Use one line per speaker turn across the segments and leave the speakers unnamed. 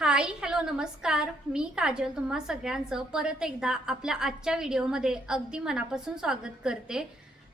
Hi hello नमस्कार. मी काजल. तुम्हा सगळ्यांचं परत एकदा आपल्या आजच्या व्हिडिओमध्ये अगदी मनापासून स्वागत करते.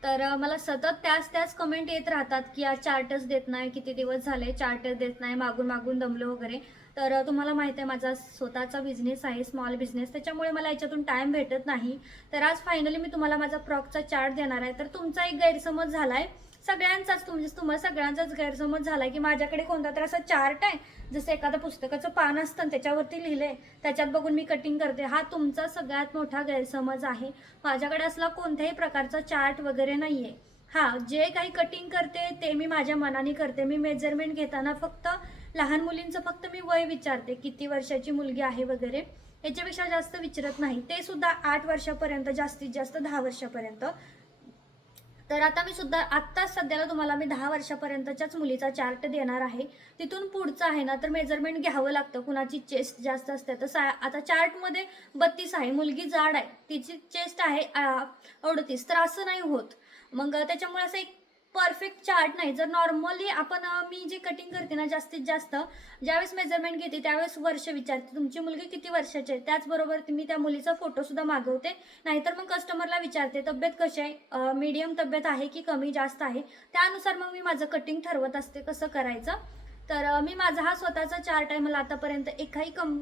तर मला सतत त्याच त्याच कमेंट येत राहतात की आज चार्टच देत नाही किती दिवस झाले चार्टच देत नाही मागून मागून दमलो वगैरे. तर तुम्हाला माहिती आहे माझा स्वतःचा बिझनेस आहे स्मॉल बिझनेस त्याच्यामुळे मला याच्यातून टाईम भेटत नाही. तर आज फायनली मी तुम्हाला माझा फ्रॉकचा चार्ट देणार आहे. तर तुमचा एक गैरसमज झाला आहे सगळ्यांचाच तुम म्हणजे तुम्हाला सगळ्यांचाच गैरसमज झाला की माझ्याकडे कोणता तर असा चार्ट आहे जसं एखादं पुस्तकाचं पान असतं आणि त्याच्यावरती लिहिलंय. त्याच्यात बघून मी कटिंग करते. हा तुमचा सगळ्यात मोठा गैरसमज आहे. माझ्याकडे असला कोणत्याही प्रकारचा चार्ट वगैरे नाहीये. हा जे काही कटिंग करते ते मी माझ्या मनाने करते. मी मेजरमेंट घेताना फक्त लहान मुलींचं फक्त मी वय विचारते किती वर्षाची मुलगी आहे वगैरे याच्यापेक्षा जास्त विचारत नाही. ते सुद्धा आठ वर्षापर्यंत जास्तीत जास्त दहा वर्षापर्यंत. तर आता मी सुद्धा आत्ताच सध्याला तुम्हाला मी दहा वर्षापर्यंतच्याच मुलीचा चार्ट देणार आहे. तिथून पुढचं आहे ना तर मेजरमेंट घ्यावं लागतं. कुणाची चेस्ट जास्त असते तर सा आता चार्टमध्ये बत्तीस आहे मुलगी जाड आहे तिची चेस्ट आहे अडतीस तर असं नाही होत. मग त्याच्यामुळे असं एक परफेक्ट चार्ट नाही. जर नॉर्मली आपण मी जे कटिंग करते ना जास्तीत जास्त ज्यावेळेस मेजरमेंट घेते त्यावेळेस वर्ष विचारते. तुमची मुलगी किती वर्षाची आहे? त्याचबरोबर मी त्या मुलीचा फोटो सुद्धा मागवते. नाहीतर मग कस्टमरला विचारते तब्येत कशी आहे? मीडियम तब्येत आहे की कमी जास्त आहे? त्यानुसार मग मी माझं कटिंग ठरवत असते कसं करायचं. तर मी माझा हा स्वतःचा चार्ट आहे मला आतापर्यंत एकाही कम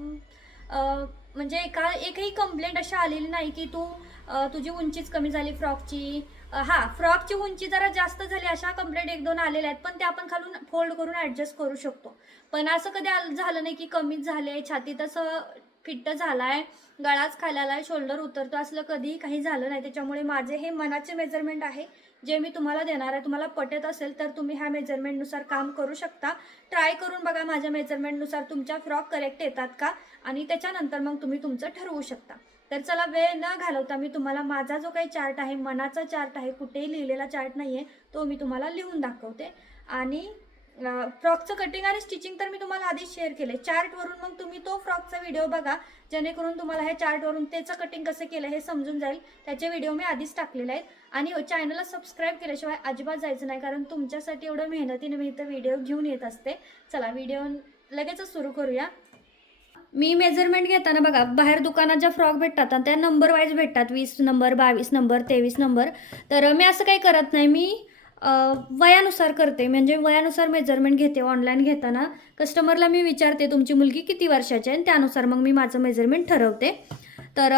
म्हणजे एका एकही कंप्लेंट अशी आलेली नाही की तू तुझी उंचीच कमी झाली फ्रॉकची. हा फ्रॉकची उंची जरा जास्त झाली अशा कंप्लेंट एक दोन आलेल्या आहेत पण ते आपण खालून फोल्ड करून ऍडजस्ट करू शकतो. पण असं कधी झालं नाही की कमीच झाले छाती तसं फिट्ट झालाय गळाच खायला शोल्डर उतरतो असलं कधीही काही झालं नाही. त्याच्यामुळे माझे हे मनाचे मेजरमेंट आहे जे मी तुम्हाला देणार आहे तुम्हाला पटत असेल तर तुम्ही ह्या मेजरमेंटनुसार काम करू शकता. ट्राय करून बघा माझ्या मेजरमेंटनुसार तुमच्या फ्रॉक करेक्ट येतात का? आणि त्याच्यानंतर मग तुम्ही तुमचं ठरवू शकता. तर चला वेळ न घालवता मी तुम्हाला माझा जो काही चार्ट आहे मनाचा चार्ट आहे कुठेही लिहिलेला चार्ट नाही आहे तो मी तुम्हाला लिहून दाखवते. आणि फ्रॉकचं कटिंग आणि स्टिचिंग तर मी तुम्हाला आधीच शेअर केले चार्टवरून मग तुम्ही तो फ्रॉकचा व्हिडिओ बघा जेणेकरून तुम्हाला ह्या चार्टवरून त्याचं कटिंग कसं केलं हे समजून जाईल. त्याचे व्हिडिओ मी आधीच टाकलेले आहेत. आणि चॅनलला सबस्क्राईब केल्याशिवाय अजिबात जायचं नाही कारण तुमच्यासाठी एवढं मेहनतीने मी इथं व्हिडिओ घेऊन येत असते. चला व्हिडिओ लगेचच सुरू करूया. मी मेजरमेंट घेताना बघा बाहेर दुकानात ज्या फ्रॉक भेटतात आणि त्या नंबर वाईज भेटतात. वीस नंबर बावीस नंबर तेवीस नंबर तर मी असं काही करत नाही. मी वयानुसार करते. म्हणजे वयानुसार मेजरमेंट घेते ऑनलाईन घेताना. कस्टमरला मी विचारते तुमची मुलगी किती वर्षाची आहे? आणि त्यानुसार मग मी माझं मेजरमेंट ठरवते. तर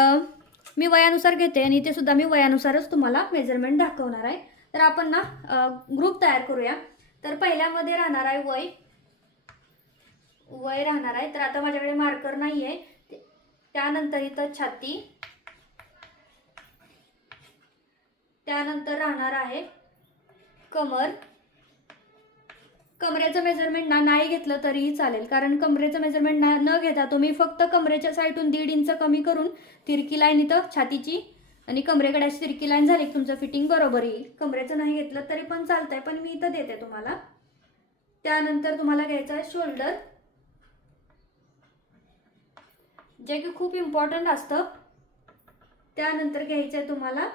मी वयानुसार घेते आणि ते सुद्धा मी वयानुसारच तुम्हाला मेजरमेंट दाखवणार आहे. तर आपण ना ग्रुप तयार करूया. तर पहिल्यामध्ये राहणार आहे वय. वय राहणार आहे. तर आता माझ्याकडे मार्कर नाही आहे त्यानंतर इथं छाती. त्यानंतर राहणार आहे कमर. कमरेचं मेजरमेंट ना नाही घेतलं तरीही चालेल. कारण कमरेचं मेजरमेंट ना न घेता तुम्ही फक्त कमरेच्या साईडून दीड इंच कमी करून तिरकी लाईन इथं छातीची आणि कमरेकडे अशी तिरकी लाईन झाली की तुमचं फिटिंग बरोबर येईल. कमरेचं नाही घेतलं तरी पण चालतंय पण मी इथं देते तुम्हाला. त्यानंतर तुम्हाला घ्यायचं आहे शोल्डर जे की खूप इम्पॉर्टंट असतं. त्यानंतर घ्यायचं आहे तुम्हाला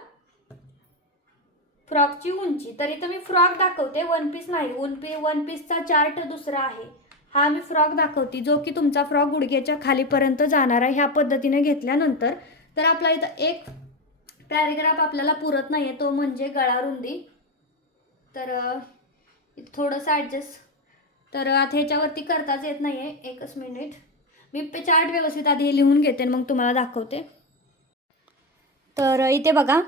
फ्रॉकची उंची. तर इथं मी फ्रॉक दाखवते वन पीस नाही. वन पी वन पीसचा चार्ट दुसरा आहे. हा मी फ्रॉक दाखवते जो की तुमचा फ्रॉक गुडघ्याच्या खालीपर्यंत जाणार आहे ह्या पद्धतीने घेतल्यानंतर. तर आपला इथं एक पॅरेग्राफ आपल्याला पुरत नाही आहे तो म्हणजे गळा रुंदी. तर थोडंसं ॲडजस्ट तर आता ह्याच्यावरती करताच येत नाही आहे एकच मिनिट मी चार्ट व्यवस्थित आधी लिहून घेते मग तुम्हाला दाखवते. तर इथे बघा.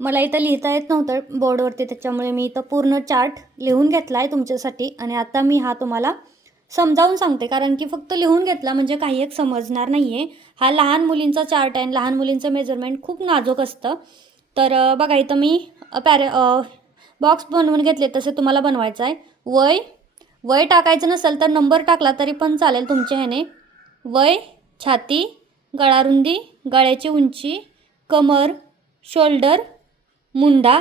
मला इथं लिहिता येत नव्हतं बोर्डवरती त्याच्यामुळे मी इथं पूर्ण चार्ट लिहून घेतला आहे तुमच्यासाठी आणि आता मी हा तुम्हाला समजावून सांगते. कारण की फक्त लिहून घेतला म्हणजे काही एक समजणार नाही आहे हा लहान मुलींचा चार्ट आहे आणि लहान मुलींचं मेजरमेंट खूप नाजूक असतं. तर बघा इथं मी पॅरे बॉक्स बनवून घेतले तसे तुम्हाला बनवायचं आहे वय वय टाकायचं नसेल तर नंबर टाकला तरी पण चालेल तुमच्या ह्याने. वय छाती गळारुंदी गळ्याची उंची कमर शोल्डर मुंडा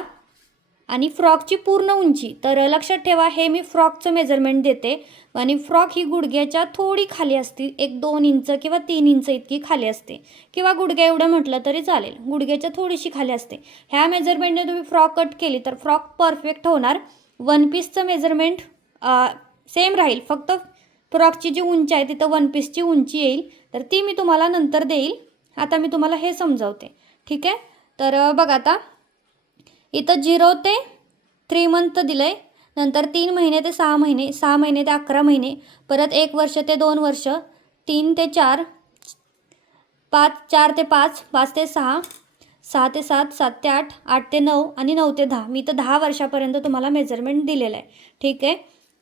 आणि फ्रॉकची पूर्ण उंची. तर लक्षात ठेवा हे मी फ्रॉकचं मेजरमेंट देते. आणि फ्रॉक ही गुडघ्याच्या थोडी खाली असते. एक दोन इंच किंवा तीन इंच इतकी खाली असते. किंवा गुडघ्या एवढं म्हटलं तरी चालेल. गुडघ्याच्या थोडीशी खाली असते. ह्या मेजरमेंटने तुम्ही फ्रॉक कट केली तर फ्रॉक परफेक्ट होणार. वन पीसचं मेजरमेंट सेम राहील. फक्त फ्रॉकची जी उंची आहे तिथं वन पीसची उंची येईल. तर ती मी तुम्हाला नंतर देईल. आता मी तुम्हाला हे समजावते. ठीक आहे? तर बघा आता. इथं झिरो ते थ्री मंथ दिलं आहे नंतर तीन महिने ते सहा महिने सहा महिने ते अकरा महिने परत एक वर्ष ते दोन वर्ष तीन ते चार पाच चार ते पाच पाच ते सहा सहा ते सात सात ते आठ आठ ते नऊ आणि नऊ ते दहा. मी तर दहा वर्षापर्यंत तुम्हाला मेजरमेंट दिलेलं आहे. ठीक आहे?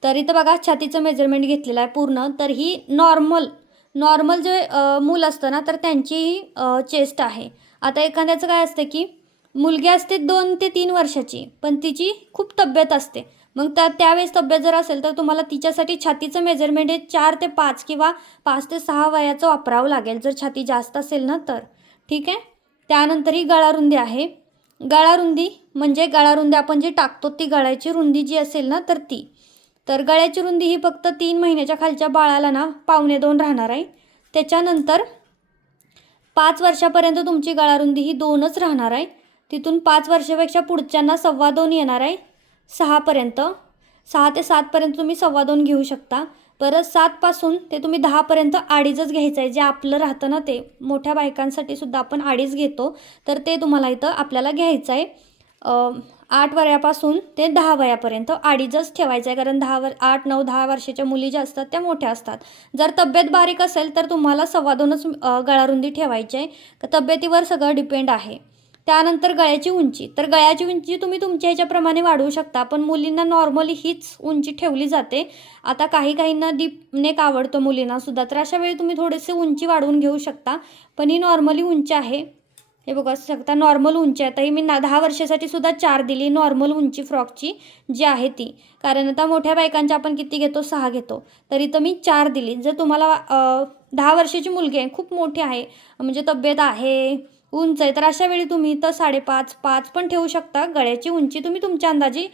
तर इथं बघा छातीचं मेजरमेंट घेतलेलं आहे पूर्ण. तर ही नॉर्मल नॉर्मल जे मूल असतं ना तर त्यांची चेस्ट आहे. आता एखाद्याचं काय असतं की मुलगी असते दोन ते तीन वर्षाची पण तिची खूप तब्येत असते. मग त्या त्यावेळेस तब्येत जर असेल तर तुम्हाला तिच्यासाठी छातीचं मेजरमेंट हे चार ते पाच किंवा पाच ते सहा वयाचं वापरावं लागेल. जर छाती जास्त असेल ना तर. ठीक आहे? त्यानंतर ही गळारुंदी आहे. गळारुंदी म्हणजे गळारुंदी आपण जी टाकतो ती गळ्याची रुंदी जी असेल ना तर ती. तर गळ्याची रुंदी ही फक्त तीन महिन्याच्या खालच्या बाळाला ना पावणे दोन राहणार आहे. त्याच्यानंतर पाच वर्षापर्यंत तुमची गळारुंदी ही दोनच राहणार आहे. तिथून पाच वर्षापेक्षा पुढच्यांना सव्वा दोन येणार आहे. सहापर्यंत सहा ते सातपर्यंत तुम्ही सव्वा दोन घेऊ शकता. परत सातपासून ते तुम्ही दहापर्यंत अडीचच घ्यायचं आहे जे आपलं राहतं ना ते. मोठ्या बायकांसाठी सुद्धा आपण अडीच घेतो. तर ते तुम्हाला इथं आपल्याला घ्यायचं आहे आठ वयापासून ते दहा वयापर्यंत अडीचच ठेवायचं आहे कारण दहा वर आठ नऊ दहा वर्षाच्या मुली ज्या असतात त्या मोठ्या असतात. जर तब्येत बारीक असेल तर तुम्हाला सव्वा दोनच गळारुंदी ठेवायची आहे तब्येतीवर सगळं डिपेंड आहे. त्यानंतर गळ्याची उंची. तर गळ्याची उंची तुम्ही तुमच्या ह्याच्याप्रमाणे वाढवू शकता पण मुलींना नॉर्मली हीच उंची ठेवली जाते. आता काही काहींना डीप नेक आवडतो मुलींना सुद्धा तर अशा वेळी तुम्ही थोडेसे उंची वाढवून घेऊ शकता. पण ही नॉर्मली उंची आहे. हे बघा शकता नॉर्मल उंची आहे. आता ही मी ना दहा वर्षासाठी सुद्धा चार दिली नॉर्मल उंची फ्रॉकची जी आहे ती. कारण आता मोठ्या बायकांच्या आपण किती घेतो? सहा घेतो. तरी तर मी चार दिली. जर तुम्हाला दहा वर्षाची मुलगी आहे खूप मोठी आहे. म्हणजे तब्येत आहे उंच आहे. तर अशा वेळी तुम्ही तर साडेपाच पाच पण ठेवू शकता. गळ्याची उंची तुम्ही तुमच्या अंदाजी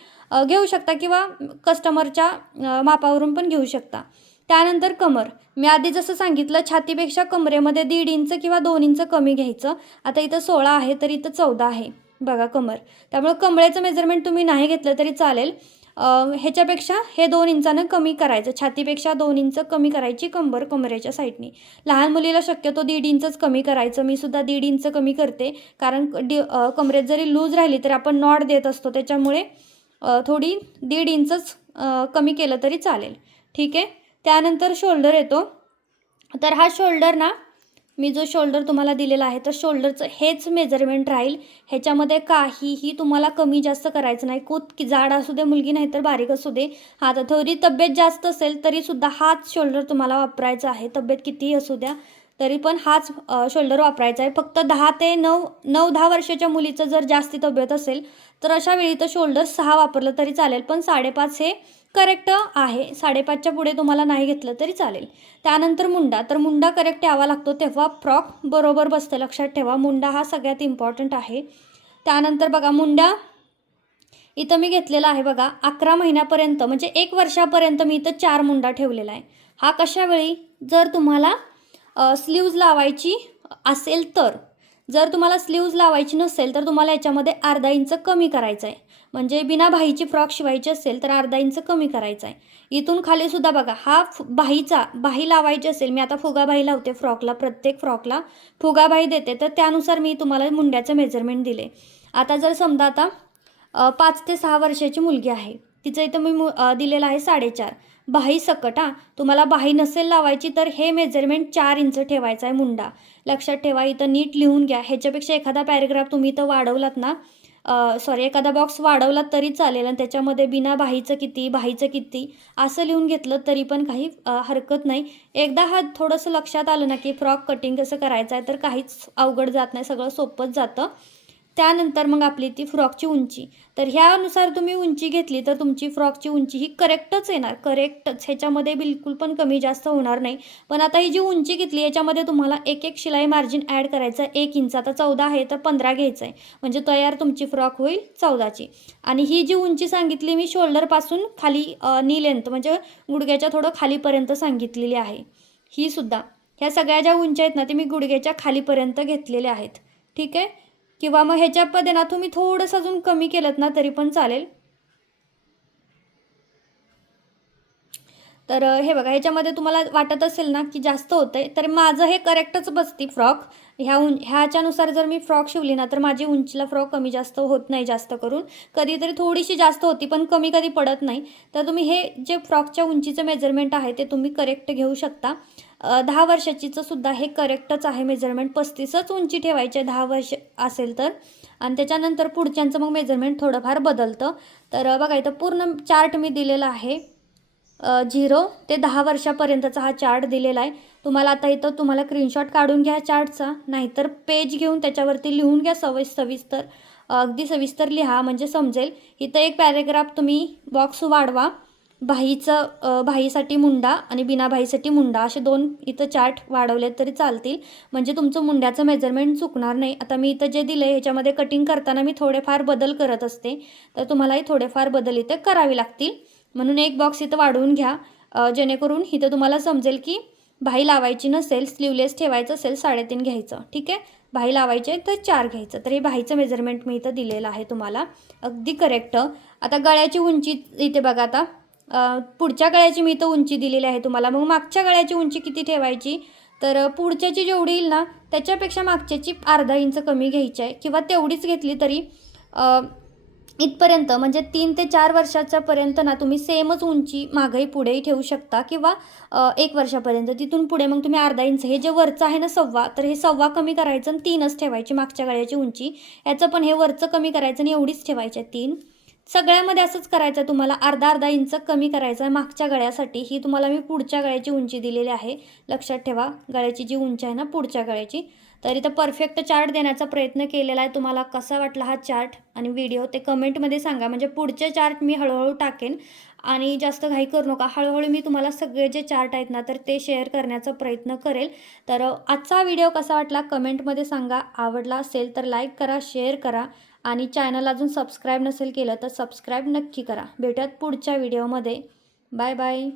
घेऊ शकता किंवा कस्टमरच्या मापावरून पण घेऊ शकता. त्यानंतर कमर. मी आधी जसं सांगितलं छातीपेक्षा कमरेमध्ये दीड इंच किंवा दोन इंच कमी घ्यायचं. आता इथं सोळा आहे तर इथं चौदा आहे. बघा कमर. त्यामुळे कमळेचं मेजरमेंट तुम्ही नाही घेतलं तरी चालेल. ह्याच्यापेक्षा हे दोन इंचानं कमी करायचं. छातीपेक्षा दोन इंच कमी करायची कंबर कमरेच्या साईडनी. लहान मुलीला शक्यतो दीड इंचच कमी करायचं. मी सुद्धा दीड इंच कमी करते. कारण डी कमरेत जरी लूज राहिली तरी आपण नॉट देत असतो. त्याच्यामुळे थोडी दीड इंचच कमी केलं तरी चालेल. ठीक आहे? त्यानंतर शोल्डर येतो. तर हा शोल्डर ना मी जो शोल्डर तुम्हाला दिलेला आहे तर शोल्डरचं हेच मेजरमेंट राहील. ह्याच्यामध्ये काहीही तुम्हाला कमी जास्त करायचं नाही. खूप की जाड असू दे मुलगी नाही तर बारीक असू दे. हा तर थोडी तब्येत जास्त असेल तरीसुद्धा हाच शोल्डर तुम्हाला वापरायचा आहे. तब्येत कितीही असू द्या तरी पण हाच शोल्डर वापरायचा आहे. फक्त दहा ते नऊ नऊ दहा वर्षाच्या मुलीचं जर जास्ती तब्येत असेल तर अशा वेळी तर शोल्डर सहा वापरलं तरी चालेल. पण साडेपाच हे करेक्ट आहे. साडेपाचच्या पुढे तुम्हाला नाही घेतलं तरी चालेल. त्यानंतर मुंडा. तर मुंडा करेक्ट यावा लागतो तेव्हा फ्रॉक बरोबर बसतं. लक्षात ठेवा मुंडा हा सगळ्यात इम्पॉर्टंट आहे. त्यानंतर बघा मुंडा इथं मी घेतलेला आहे बघा अकरा महिन्यापर्यंत म्हणजे एक वर्षापर्यंत मी इथं चार मुंडा ठेवलेला आहे. हा कशावेळी? जर तुम्हाला स्लीव्ज लावायची असेल तर. जर तुम्हाला स्लीव्ज लावायची नसेल तर तुम्हाला याच्यामध्ये अर्धा इंच कमी करायचं आहे. म्हणजे बिना बाहीची फ्रॉक शिवायची असेल तर अर्धा इंच कमी करायचं आहे. इथून खालीसुद्धा बघा हा बाहीचा बाही लावायची असेल मी आता फुगाबाही लावते फ्रॉकला प्रत्येक फ्रॉकला. फुगाबाही देते तर त्यानुसार मी तुम्हाला मुंड्याचं मेजरमेंट दिले. आता जर समजा आता पाच ते सहा वर्षाची मुलगी आहे तिचं इथं मी मु दिलेलं आहे साडेचार. बाही सकट हां. तुम्हाला बाही नसेल लावायची तर हे मेजरमेंट चार इंच ठेवायचं आहे मुंडा. लक्षात ठेवा इथं नीट लिहून घ्या. ह्याच्यापेक्षा एखादा पॅरेग्राफ तुम्ही इथं वाढवलात ना सॉरी एखादा बॉक्स वाढवलात तरी चालेल आणि त्याच्यामध्ये बिना बाहीचं किती बाहीचं किती असं लिहून घेतलं तरी पण काही हरकत नाही. एकदा हा थोडंसं लक्षात आलं ना की फ्रॉक कटिंग कसं करायचं आहे तर काहीच अवघड जात नाही सगळं सोपंच जातं. त्यानंतर मग आपली ती फ्रॉकची उंची. तर ह्यानुसार तुम्ही उंची घेतली तर तुमची फ्रॉकची उंची ही करेक्टच येणार. करेक्टच ह्याच्यामध्ये बिलकुल पण कमी जास्त होणार नाही. पण आता ही जी उंची घेतली याच्यामध्ये तुम्हाला एक एक शिलाई मार्जिन ॲड करायचं आहे. एक इंच. आता चौदा आहे तर पंधरा घ्यायचं आहे. म्हणजे तयार तुमची फ्रॉक होईल चौदाची. आणि ही जी उंची सांगितली मी शोल्डरपासून खाली नी लेंथ म्हणजे गुडघ्याच्या थोडं खालीपर्यंत सांगितलेली आहे. ही सुद्धा. ह्या सगळ्या ज्या उंच्या आहेत ना ते मी गुडघ्याच्या खालीपर्यंत घेतलेल्या आहेत. ठीक आहे? किंवा मग ह्याच्या पदेना तुम्ही थोडंसं अजून कमी केलं ना तरी पण चालेल. तर हे बघा ह्याच्यामध्ये तुम्हाला वाटत असेल ना की जास्त होतं आहे तर माझं हे करेक्टच बसती फ्रॉक. ह्या उं ह्याच्यानुसार जर मी फ्रॉक शिवली ना तर माझी उंचीला फ्रॉक कमी जास्त होत नाही जास्त करून. कधीतरी थोडीशी जास्त होती पण कमी कधी पडत नाही. तर तुम्ही हे जे फ्रॉकच्या उंचीचं मेजरमेंट आहे ते तुम्ही करेक्ट घेऊ शकता. दहा वर्षाचीचं सुद्धा हे करेक्टच आहे मेजरमेंट. पस्तीसच उंची ठेवायची आहे दहा वर्ष असेल तर. आणि त्याच्यानंतर पुढच्यांचं मग मेजरमेंट थोडंफार बदलतं. तर बघा इथं पूर्ण चार्ट मी दिलेला आहे. झिरो ते दहा वर्षापर्यंतचा हा चार्ट दिलेला आहे. तुम्हाला आता इथं तुम्हाला स्क्रीनशॉट काढून घ्या चार्टचा. नाहीतर पेज घेऊन त्याच्यावरती लिहून घ्या सवय सविस्तर. अगदी सविस्तर लिहा म्हणजे समजेल. इथं एक पॅरेग्राफ तुम्ही बॉक्स वाढवा. भाईचं भाईसाठी मुंडा आणि बिना भाईसाठी मुंडा. असे दोन इथं चार्ट वाढवले तरी चालतील. म्हणजे तुमचं मुंड्याचं मेजरमेंट चुकणार नाही. आता मी इथं जे दिलं आहे ह्याच्यामध्ये कटिंग करताना मी थोडेफार बदल करत असते. तर तुम्हालाही थोडेफार बदल इथे करावे लागतील. म्हणून एक बॉक्स इथं वाढवून घ्या. जेणेकरून इथं तुम्हाला समजेल की भाई लावायची नसेल स्लीवलेस ठेवायचं असेल साडेतीन घ्यायचं. ठीक आहे? भाई लावायचे तर चार घ्यायचं. तर हे भाईचं मेजरमेंट मी इथं दिलेलं आहे तुम्हाला. अगदी करेक्ट आता गळ्याची उंची इथे बघा आता. पुढच्या गळ्याची मी इथं उंची दिलेली आहे तुम्हाला. मग मागच्या गळ्याची उंची किती ठेवायची? तर पुढच्याची जेवढी येईल ना त्याच्यापेक्षा मागच्याची अर्धा इंच कमी घ्यायची आहे. किंवा तेवढीच घेतली तरी इथपर्यंत म्हणजे तीन ते चार वर्षाच्यापर्यंत ना तुम्ही सेमच उंची मागही पुढेही ठेवू शकता किंवा एक वर्षापर्यंत. तिथून पुढे मग तुम्ही अर्धा इंच हे जे वरचं आहे ना सव्वा तर हे सव्वा कमी करायचं आणि तीनच ठेवायची मागच्या गळ्याची उंची. याचं पण हे वरचं कमी करायचं आणि एवढीच ठेवायची आहे तीन. सगळ्यामध्ये असंच करायचं आहे तुम्हाला अर्धा अर्धा इंच कमी करायचं आहे मागच्या गळ्यासाठी. ही तुम्हाला मी पुढच्या गळ्याची उंची दिलेली आहे. लक्षात ठेवा गळ्याची जी उंची आहे ना पुढच्या गळ्याची. तर इथं परफेक्ट चार्ट देण्याचा प्रयत्न केलेला आहे. तुम्हाला कसा वाटला हा चार्ट आणि व्हिडिओ ते कमेंटमध्ये सांगा. म्हणजे पुढचे चार्ट मी हळूहळू टाकेन. आणि जास्त घाई करू नका. हळूहळू मी तुम्हाला सगळे जे चार्ट आहेत ना तर ते शेअर करण्याचा प्रयत्न करेल. तर आजचा व्हिडिओ कसा वाटला कमेंटमध्ये सांगा. आवडला असेल तर लाईक करा शेअर करा. आणि चॅनल अजून सबस्क्राईब नसेल केलं तर सबस्क्राईब नक्की करा. भेटूयात पुढच्या व्हिडिओमध्ये बाय बाय